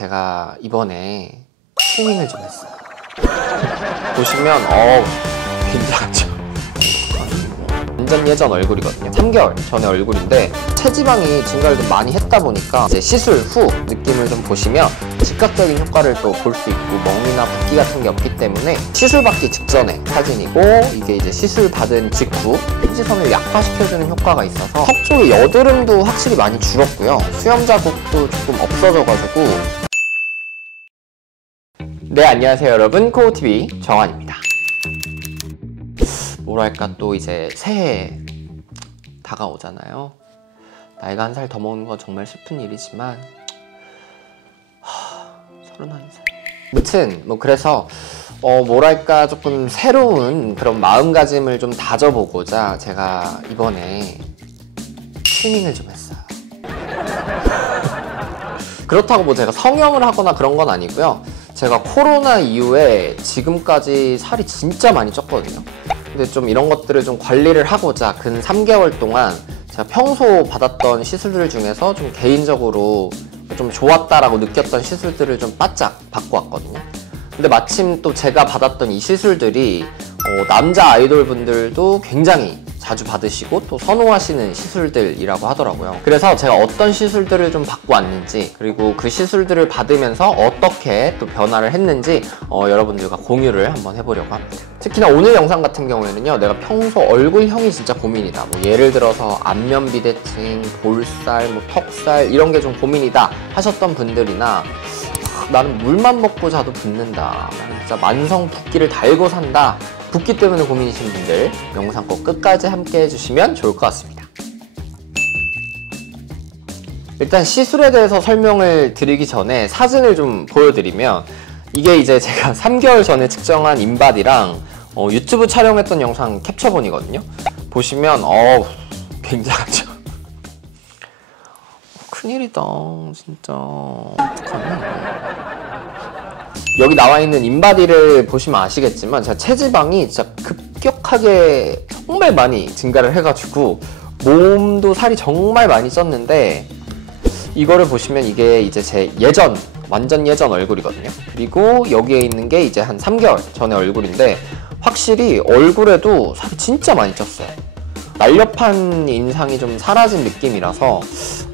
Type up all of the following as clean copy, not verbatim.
제가 이번에 튜닝을 좀 했어요. 보시면 굉장하죠. 완전 예전 얼굴이거든요. 3개월 전의 얼굴인데 체지방이 증가를 좀 많이 했다 보니까 이제 시술 후 느낌을 좀 보시면 즉각적인 효과를 또 볼 수 있고 멍이나 붓기 같은 게 없기 때문에 시술 받기 직전의 사진이고, 이게 이제 시술 받은 직후 피지선을 약화시켜주는 효과가 있어서 턱 쪽의 여드름도 확실히 많이 줄었고요. 수염 자국도 조금 없어져가지고. 네, 안녕하세요 여러분, 코우TV 정환입니다. 뭐랄까, 또 이제 새해 다가오잖아요. 나이가 한 살 더 먹는 건 정말 슬픈 일이지만 31살. 무튼 뭐 그래서 뭐랄까, 조금 새로운 그런 마음가짐을 좀 다져보고자 제가 이번에 튜닝을 좀 했어요. 그렇다고 뭐 제가 성형을 하거나 그런 건 아니고요. 제가 코로나 이후에 지금까지 살이 진짜 많이 쪘거든요. 근데 좀 이런 것들을 좀 관리를 하고자 근 3개월 동안 제가 평소 받았던 시술들 중에서 좀 개인적으로 좀 좋았다라고 느꼈던 시술들을 좀 바짝 받고 왔거든요. 근데 마침 또 제가 받았던 이 시술들이 남자 아이돌 분들도 굉장히 자주 받으시고 또 선호하시는 시술들이라고 하더라고요. 그래서 제가 어떤 시술들을 좀 받고 왔는지, 그리고 그 시술들을 받으면서 어떻게 또 변화를 했는지 여러분들과 공유를 한번 해보려고 합니다. 특히나 오늘 영상 같은 경우에는요, 내가 평소 얼굴형이 진짜 고민이다, 뭐 예를 들어서 안면 비대칭, 볼살, 뭐 턱살 이런 게 좀 고민이다 하셨던 분들이나, 나는 물만 먹고 자도 붓는다, 나는 진짜 만성 붓기를 달고 산다, 붓기 때문에 고민이신 분들 영상 꼭 끝까지 함께 해주시면 좋을 것 같습니다. 일단 시술에 대해서 설명을 드리기 전에 사진을 좀 보여드리면, 이게 이제 제가 3개월 전에 측정한 인바디랑 유튜브 촬영했던 영상 캡처본이거든요. 보시면 굉장하죠. 큰일이다 진짜. 어떡하냐. 여기 나와있는 인바디를 보시면 아시겠지만 제가 체지방이 진짜 급격하게 정말 많이 증가를 해가지고 몸도 살이 정말 많이 쪘는데, 이거를 보시면 이게 이제 제 완전 예전 얼굴이거든요. 그리고 여기에 있는 게 이제 한 3개월 전의 얼굴인데, 확실히 얼굴에도 살이 진짜 많이 쪘어요. 날렵한 인상이 좀 사라진 느낌이라서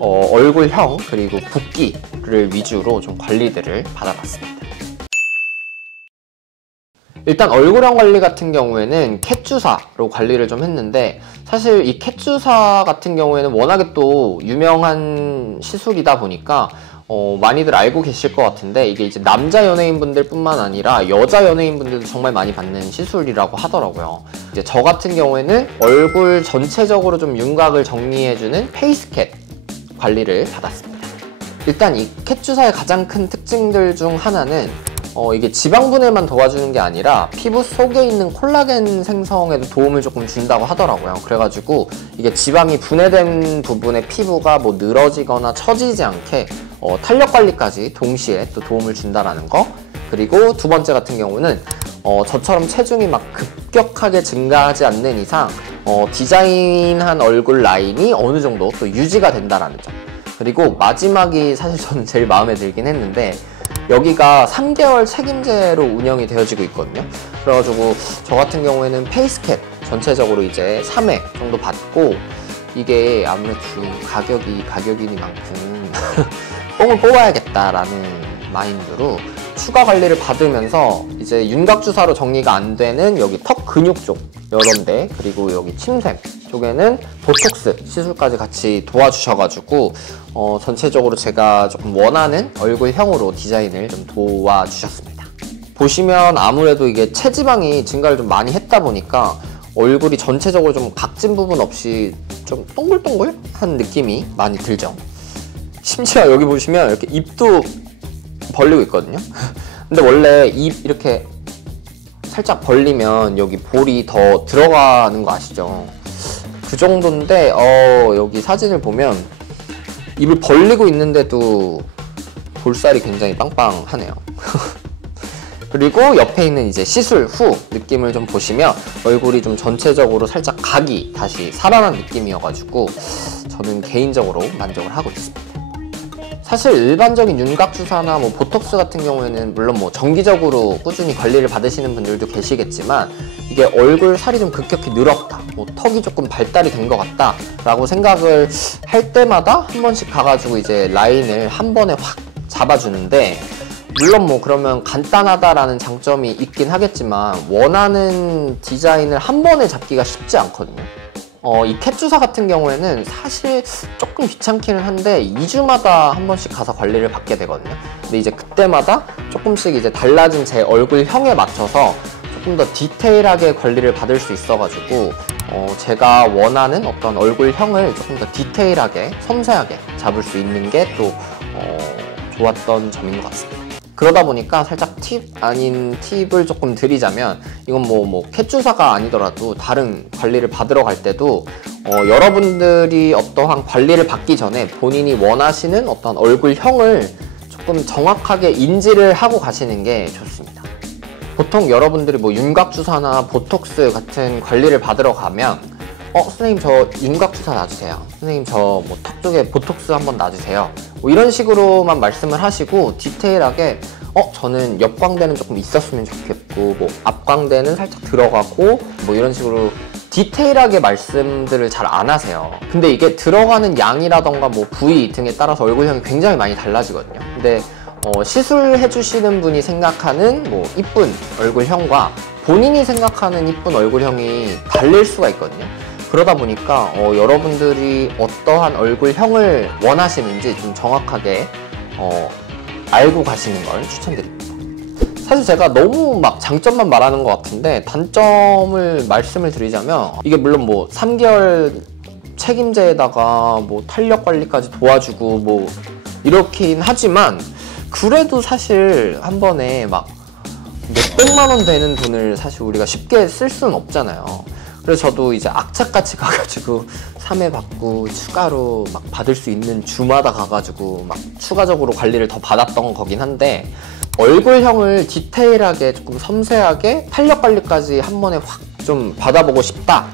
얼굴형 그리고 붓기를 위주로 좀 관리들을 받아봤습니다. 일단 얼굴형 관리 같은 경우에는 캣주사로 관리를 좀 했는데, 사실 이 캣주사 같은 경우에는 워낙에 또 유명한 시술이다 보니까 많이들 알고 계실 것 같은데, 이게 이제 남자 연예인분들 뿐만 아니라 여자 연예인분들도 정말 많이 받는 시술이라고 하더라고요. 이제 저 같은 경우에는 얼굴 전체적으로 좀 윤곽을 정리해주는 페이스캣 관리를 받았습니다. 일단 이 캣주사의 가장 큰 특징들 중 하나는 이게 지방 분해만 도와주는 게 아니라 피부 속에 있는 콜라겐 생성에도 도움을 조금 준다고 하더라고요. 그래가지고 이게 지방이 분해된 부분의 피부가 뭐 늘어지거나 처지지 않게 탄력 관리까지 동시에 또 도움을 준다라는 거. 그리고 두 번째 같은 경우는 저처럼 체중이 막 급격하게 증가하지 않는 이상 디자인한 얼굴 라인이 어느 정도 또 유지가 된다라는 점. 그리고 마지막이 사실 저는 제일 마음에 들긴 했는데, 여기가 3개월 책임제로 운영이 되어지고 있거든요. 그래가지고 저 같은 경우에는 페이스캣 전체적으로 이제 3회 정도 받고, 이게 아무래도 가격이니만큼 뽕을 뽑아야겠다라는 마인드로 추가 관리를 받으면서 이제 윤곽주사로 정리가 안 되는 여기 턱 근육 쪽 여러 데, 그리고 여기 침샘 쪽에는 보톡스 시술까지 같이 도와주셔가지고 전체적으로 제가 조금 원하는 얼굴형으로 디자인을 좀 도와주셨습니다. 보시면 아무래도 이게 체지방이 증가를 좀 많이 했다 보니까 얼굴이 전체적으로 좀 각진 부분 없이 좀 동글동글한 느낌이 많이 들죠. 심지어 여기 보시면 이렇게 입도 벌리고 있거든요. 근데 원래 입 이렇게 살짝 벌리면 여기 볼이 더 들어가는 거 아시죠? 그 정도인데 여기 사진을 보면 입을 벌리고 있는데도 볼살이 굉장히 빵빵하네요. 그리고 옆에 있는 이제 시술 후 느낌을 좀 보시면 얼굴이 좀 전체적으로 살짝 각이 다시 살아난 느낌이어가지고 저는 개인적으로 만족을 하고 있습니다. 사실 일반적인 윤곽주사나 뭐 보톡스 같은 경우에는 물론 뭐 정기적으로 꾸준히 관리를 받으시는 분들도 계시겠지만, 이게 얼굴 살이 좀 급격히 늘었다, 뭐 턱이 조금 발달이 된 것 같다 라고 생각을 할 때마다 한 번씩 가가지고 이제 라인을 한 번에 확 잡아주는데, 물론 뭐 그러면 간단하다라는 장점이 있긴 하겠지만 원하는 디자인을 한 번에 잡기가 쉽지 않거든요. 이 캣주사 같은 경우에는 사실 조금 귀찮기는 한데 2주마다 한 번씩 가서 관리를 받게 되거든요. 근데 이제 그때마다 조금씩 이제 달라진 제 얼굴형에 맞춰서 조금 더 디테일하게 관리를 받을 수 있어가지고 제가 원하는 어떤 얼굴형을 조금 더 디테일하게 섬세하게 잡을 수 있는 게 또 좋았던 점인 것 같습니다. 그러다 보니까 살짝 팁 아닌 팁을 조금 드리자면, 이건 뭐 캣주사가 아니더라도 다른 관리를 받으러 갈 때도 여러분들이 어떠한 관리를 받기 전에 본인이 원하시는 어떤 얼굴형을 조금 정확하게 인지를 하고 가시는 게 좋습니다. 보통 여러분들이 뭐 윤곽주사나 보톡스 같은 관리를 받으러 가면 선생님 저 윤곽주사 놔주세요, 선생님 저 뭐 턱 쪽에 보톡스 한번 놔주세요, 뭐 이런 식으로만 말씀을 하시고, 디테일하게 저는 옆광대는 조금 있었으면 좋겠고, 뭐 앞광대는 살짝 들어가고, 뭐 이런 식으로 디테일하게 말씀들을 잘 안 하세요. 근데 이게 들어가는 양이라던가 뭐 부위 등에 따라서 얼굴형이 굉장히 많이 달라지거든요. 근데 시술해주시는 분이 생각하는 뭐 이쁜 얼굴형과 본인이 생각하는 이쁜 얼굴형이 달릴 수가 있거든요. 그러다 보니까 여러분들이 어떠한 얼굴형을 원하시는지 좀 정확하게 알고 가시는 걸 추천드립니다. 사실 제가 너무 막 장점만 말하는 것 같은데, 단점을 말씀을 드리자면, 이게 물론 뭐 3개월 책임제에다가 뭐 탄력 관리까지 도와주고 뭐 이렇긴 하지만, 그래도 사실 한 번에 막 몇백만 원 되는 돈을 사실 우리가 쉽게 쓸 수는 없잖아요. 그래서 저도 이제 악착같이 가가지고 3회 받고 추가로 막 받을 수 있는 주마다 가가지고 막 추가적으로 관리를 더 받았던 거긴 한데, 얼굴형을 디테일하게 조금 섬세하게 탄력 관리까지 한 번에 확 좀 받아보고 싶다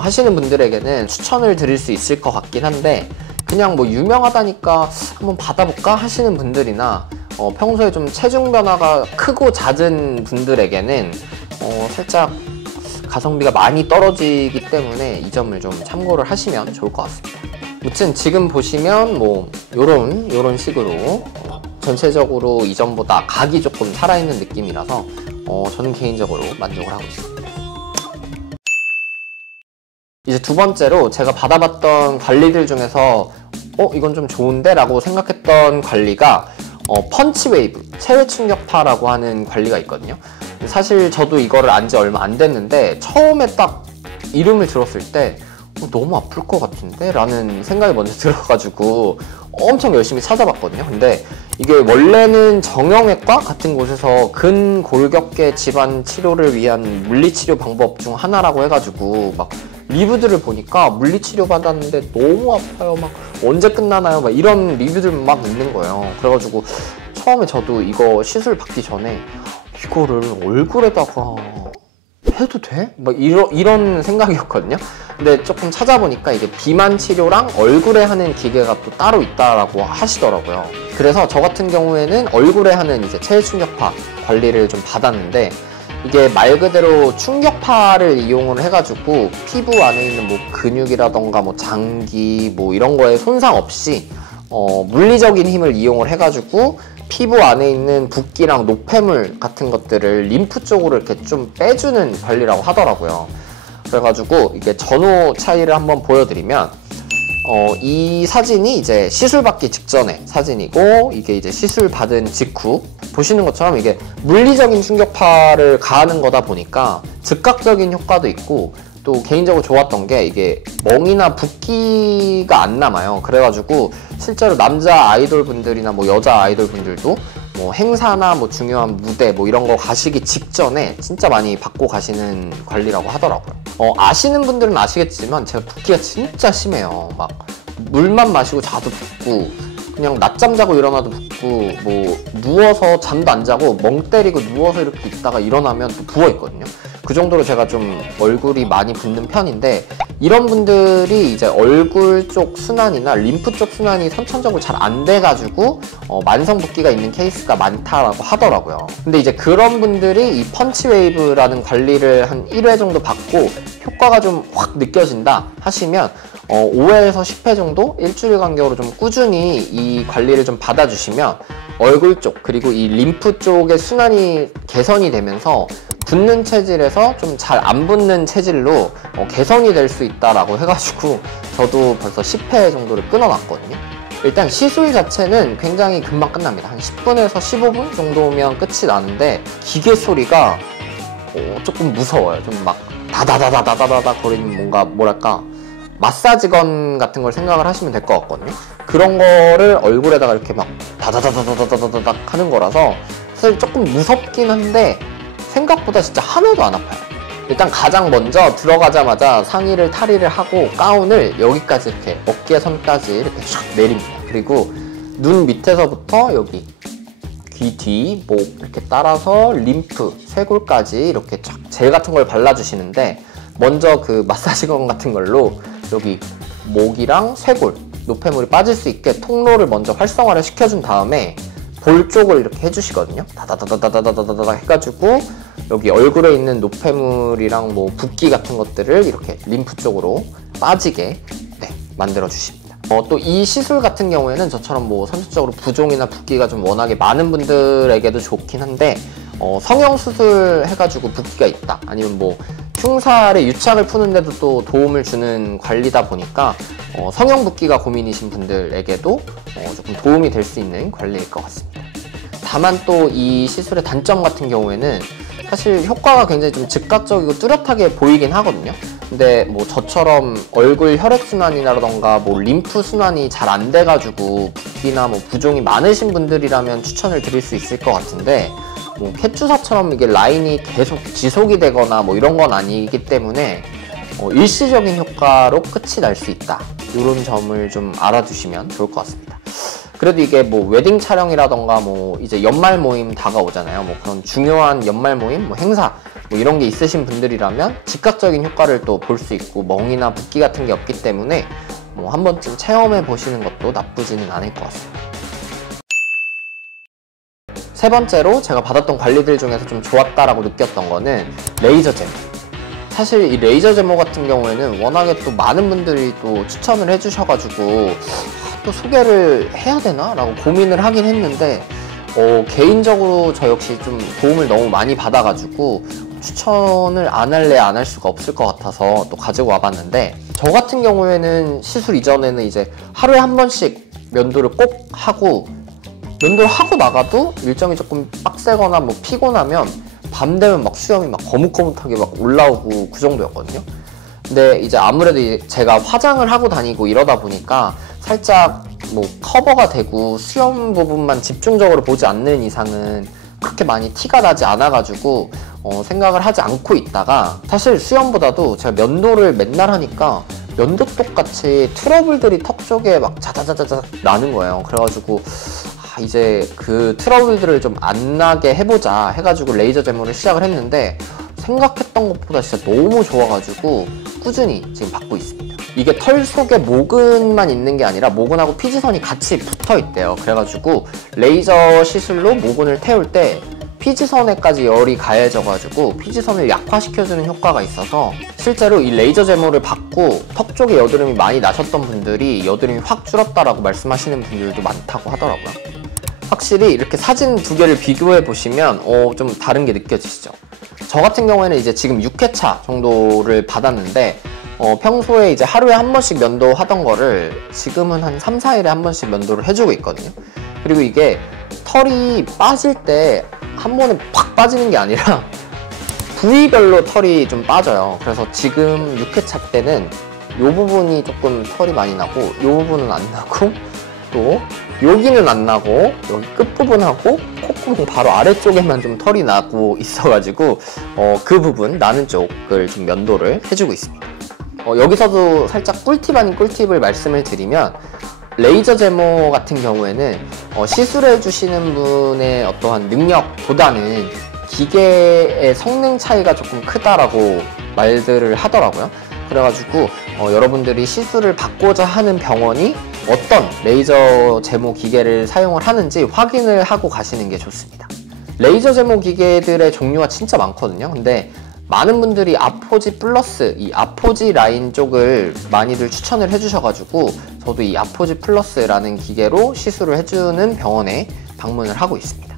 하시는 분들에게는 추천을 드릴 수 있을 것 같긴 한데, 그냥 뭐 유명하다니까 한번 받아볼까 하시는 분들이나 평소에 좀 체중 변화가 크고 잦은 분들에게는 살짝 가성비가 많이 떨어지기 때문에 이 점을 좀 참고를 하시면 좋을 것 같습니다. 무튼 지금 보시면 뭐 요런 식으로 전체적으로 이전보다 각이 조금 살아있는 느낌이라서 저는 개인적으로 만족을 하고 있습니다. 이제 두 번째로 제가 받아봤던 관리들 중에서 이건 좀 좋은데? 라고 생각했던 관리가 펀치웨이브, 체외 충격파라고 하는 관리가 있거든요. 사실 저도 이거를 안 지 얼마 안 됐는데, 처음에 딱 이름을 들었을 때 너무 아플 것 같은데? 라는 생각이 먼저 들어가지고 엄청 열심히 찾아봤거든요. 근데 이게 원래는 정형외과 같은 곳에서 근골격계 질환 치료를 위한 물리치료 방법 중 하나라고 해가지고 막 리뷰들을 보니까 물리치료 받았는데 너무 아파요, 막 언제 끝나나요, 막 이런 리뷰들 막 있는 거예요. 그래가지고 처음에 저도 이거 시술 받기 전에 이거를 얼굴에다가 해도 돼? 막 이런 생각이었거든요. 근데 조금 찾아보니까 이게 비만 치료랑 얼굴에 하는 기계가 또 따로 있다라고 하시더라고요. 그래서 저 같은 경우에는 얼굴에 하는 이제 체외 충격파 관리를 좀 받았는데, 이게 말 그대로 충격파를 이용을 해가지고 피부 안에 있는 뭐 근육이라던가 뭐 장기 뭐 이런 거에 손상 없이 물리적인 힘을 이용을 해가지고 피부 안에 있는 붓기랑 노폐물 같은 것들을 림프 쪽으로 이렇게 좀 빼주는 관리라고 하더라고요. 그래가지고 이게 전후 차이를 한번 보여드리면, 이 사진이 이제 시술 받기 직전의 사진이고, 이게 이제 시술 받은 직후, 보시는 것처럼 이게 물리적인 충격파를 가하는 거다 보니까 즉각적인 효과도 있고, 또 개인적으로 좋았던 게 이게 멍이나 붓기가 안 남아요. 그래가지고 실제로 남자 아이돌 분들이나 뭐 여자 아이돌 분들도 뭐 행사나 뭐 중요한 무대 뭐 이런 거 가시기 직전에 진짜 많이 받고 가시는 관리라고 하더라고요. 아시는 분들은 아시겠지만 제가 붓기가 진짜 심해요. 막 물만 마시고 자도 붓고, 그냥 낮잠 자고 일어나도 붓고, 뭐 누워서 잠도 안 자고 멍 때리고 누워서 이렇게 있다가 일어나면 또 부어 있거든요. 그 정도로 제가 좀 얼굴이 많이 붓는 편인데, 이런 분들이 이제 얼굴 쪽 순환이나 림프 쪽 순환이 선천적으로 잘 안 돼가지고 만성 붓기가 있는 케이스가 많다라고 하더라고요. 근데 이제 그런 분들이 이 펀치웨이브라는 관리를 한 1회 정도 받고 효과가 좀 확 느껴진다 하시면 5회에서 10회 정도 일주일 간격으로 좀 꾸준히 이 관리를 좀 받아주시면 얼굴 쪽 그리고 이 림프 쪽의 순환이 개선이 되면서 붓는 체질에서 좀 잘 안 붓는 체질로 개선이 될 수 있다라고 해가지고 저도 벌써 10회 정도를 끊어놨거든요. 일단 시술 자체는 굉장히 금방 끝납니다. 한 10분에서 15분 정도면 끝이 나는데 기계 소리가 조금 무서워요. 좀 막 다다다다다다다 거리는 뭔가 뭐랄까 마사지건 같은 걸 생각을 하시면 될 것 같거든요. 그런 거를 얼굴에다가 이렇게 막 다다다다다다다닥 하는 거라서 사실 조금 무섭긴 한데 생각보다 진짜 하나도 안 아파요. 일단 가장 먼저 들어가자마자 상의를 탈의를 하고 가운을 여기까지 이렇게 어깨선까지 이렇게 샥 내립니다. 그리고 눈 밑에서부터 여기 귀 뒤, 목 이렇게 따라서 림프, 쇄골까지 이렇게 쫙 젤 같은 걸 발라주시는데 먼저 그 마사지건 같은 걸로 여기 목이랑 쇄골, 노폐물이 빠질 수 있게 통로를 먼저 활성화를 시켜준 다음에 볼 쪽을 이렇게 해주시거든요. 다다다다다다다다다 해가지고 여기 얼굴에 있는 노폐물이랑 뭐 붓기 같은 것들을 이렇게 림프 쪽으로 빠지게 만들어 주십니다. 또 이 시술 같은 경우에는 저처럼 뭐 선천적으로 부종이나 붓기가 좀 워낙에 많은 분들에게도 좋긴 한데 성형수술 해가지고 붓기가 있다 아니면 뭐 흉살의 유착을 푸는데도 또 도움을 주는 관리다 보니까 성형 붓기가 고민이신 분들에게도 조금 도움이 될 수 있는 관리일 것 같습니다. 다만 또 이 시술의 단점 같은 경우에는 사실 효과가 굉장히 좀 즉각적이고 뚜렷하게 보이긴 하거든요. 근데 뭐 저처럼 얼굴 혈액순환이라던가 뭐 림프 순환이 잘 안 돼가지고 붓기나 뭐 부종이 많으신 분들이라면 추천을 드릴 수 있을 것 같은데 뭐 캣주사처럼 이게 라인이 계속 지속이 되거나 뭐 이런 건 아니기 때문에 일시적인 효과로 끝이 날 수 있다. 이런 점을 좀 알아두시면 좋을 것 같습니다. 그래도 이게 뭐 웨딩 촬영이라던가 뭐 이제 연말 모임 다가오잖아요. 뭐 그런 중요한 연말 모임, 뭐 행사 뭐 이런 게 있으신 분들이라면 즉각적인 효과를 또 볼 수 있고 멍이나 붓기 같은 게 없기 때문에 뭐 한 번쯤 체험해 보시는 것도 나쁘지는 않을 것 같습니다. 세 번째로 제가 받았던 관리들 중에서 좀 좋았다라고 느꼈던 거는 레이저 제모. 사실 이 레이저 제모 같은 경우에는 워낙에 또 많은 분들이 또 추천을 해주셔가지고 또 소개를 해야 되나? 라고 고민을 하긴 했는데 개인적으로 저 역시 좀 도움을 너무 많이 받아가지고 추천을 안 할래 안 할 수가 없을 것 같아서 또 가지고 와봤는데 저 같은 경우에는 시술 이전에는 이제 하루에 한 번씩 면도를 꼭 하고 면도를 하고 나가도 일정이 조금 빡세거나 뭐 피곤하면 밤 되면 막 수염이 막 거뭇거뭇하게 막 올라오고 그 정도였거든요. 근데 이제 아무래도 제가 화장을 하고 다니고 이러다 보니까 살짝 뭐 커버가 되고 수염 부분만 집중적으로 보지 않는 이상은 그렇게 많이 티가 나지 않아가지고 생각을 하지 않고 있다가 사실 수염보다도 제가 면도를 맨날 하니까 면도똑 같이 트러블들이 턱 쪽에 막 자자자자자 나는 거예요. 그래가지고 이제 그 트러블들을 좀 안 나게 해보자 해가지고 레이저 제모를 시작을 했는데 생각했던 것보다 진짜 너무 좋아가지고 꾸준히 지금 받고 있습니다. 이게 털 속에 모근만 있는 게 아니라 모근하고 피지선이 같이 붙어 있대요. 그래가지고 레이저 시술로 모근을 태울 때 피지선에까지 열이 가해져가지고 피지선을 약화시켜주는 효과가 있어서 실제로 이 레이저 제모를 받고 턱 쪽에 여드름이 많이 나셨던 분들이 여드름이 확 줄었다라고 말씀하시는 분들도 많다고 하더라고요. 확실히 이렇게 사진 두 개를 비교해 보시면 좀 다른 게 느껴지시죠? 저 같은 경우에는 이제 지금 6회차 정도를 받았는데 평소에 이제 하루에 한 번씩 면도하던 거를 지금은 한 3, 4일에 한 번씩 면도를 해주고 있거든요. 그리고 이게 털이 빠질 때 한 번에 팍 빠지는 게 아니라 부위별로 털이 좀 빠져요. 그래서 지금 6회차 때는 이 부분이 조금 털이 많이 나고 이 부분은 안 나고 또 여기는 안 나고 여기 끝부분하고 콧구멍 바로 아래쪽에만 좀 털이 나고 있어가지고 그 부분 나는 쪽을 좀 면도를 해주고 있습니다. 여기서도 살짝 꿀팁 아닌 꿀팁을 말씀을 드리면 레이저 제모 같은 경우에는 시술해 주시는 분의 어떠한 능력보다는 기계의 성능 차이가 조금 크다라고 말들을 하더라고요. 그래가지고 여러분들이 시술을 받고자 하는 병원이 어떤 레이저 제모 기계를 사용을 하는지 확인을 하고 가시는 게 좋습니다. 레이저 제모 기계들의 종류가 진짜 많거든요. 근데 많은 분들이 아포지 플러스, 이 아포지 라인 쪽을 많이들 추천을 해주셔가지고 저도 이 아포지 플러스라는 기계로 시술을 해주는 병원에 방문을 하고 있습니다.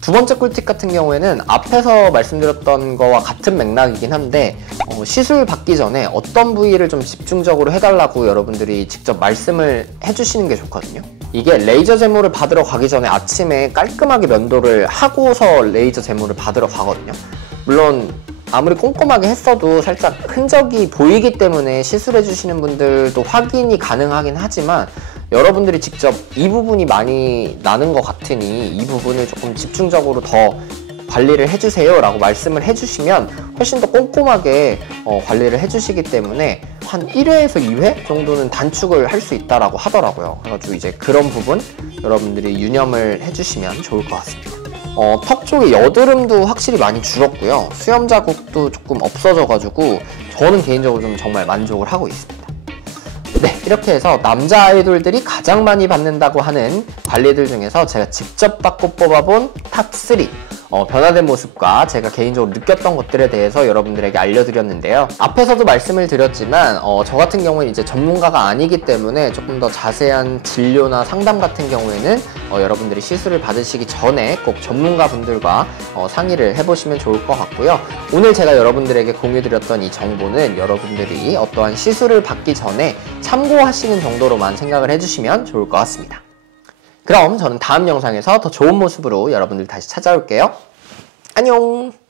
두 번째 꿀팁 같은 경우에는 앞에서 말씀드렸던 거와 같은 맥락이긴 한데 시술 받기 전에 어떤 부위를 좀 집중적으로 해달라고 여러분들이 직접 말씀을 해주시는 게 좋거든요. 이게 레이저 제모를 받으러 가기 전에 아침에 깔끔하게 면도를 하고서 레이저 제모를 받으러 가거든요. 물론 아무리 꼼꼼하게 했어도 살짝 흔적이 보이기 때문에 시술해 주시는 분들도 확인이 가능하긴 하지만 여러분들이 직접 이 부분이 많이 나는 것 같으니 이 부분을 조금 집중적으로 더 관리를 해주세요 라고 말씀을 해주시면 훨씬 더 꼼꼼하게 관리를 해주시기 때문에 한 1회에서 2회 정도는 단축을 할 수 있다라고 하더라고요. 그래가지고 이제 그런 부분 여러분들이 유념을 해주시면 좋을 것 같습니다. 턱 쪽에 여드름도 확실히 많이 줄었고요. 수염 자국도 조금 없어져가지고 저는 개인적으로 좀 정말 만족을 하고 있습니다. 네, 이렇게 해서 남자 아이돌들이 가장 많이 받는다고 하는 관리들 중에서 제가 직접 받고 뽑아본 탑3 변화된 모습과 제가 개인적으로 느꼈던 것들에 대해서 여러분들에게 알려드렸는데요. 앞에서도 말씀을 드렸지만 저 같은 경우는 이제 전문가가 아니기 때문에 조금 더 자세한 진료나 상담 같은 경우에는 여러분들이 시술을 받으시기 전에 꼭 전문가분들과 상의를 해보시면 좋을 것 같고요. 오늘 제가 여러분들에게 공유드렸던 이 정보는 여러분들이 어떠한 시술을 받기 전에 참고하시는 정도로만 생각을 해주시면 좋을 것 같습니다. 그럼 저는 다음 영상에서 더 좋은 모습으로 여러분들 다시 찾아올게요. 안녕!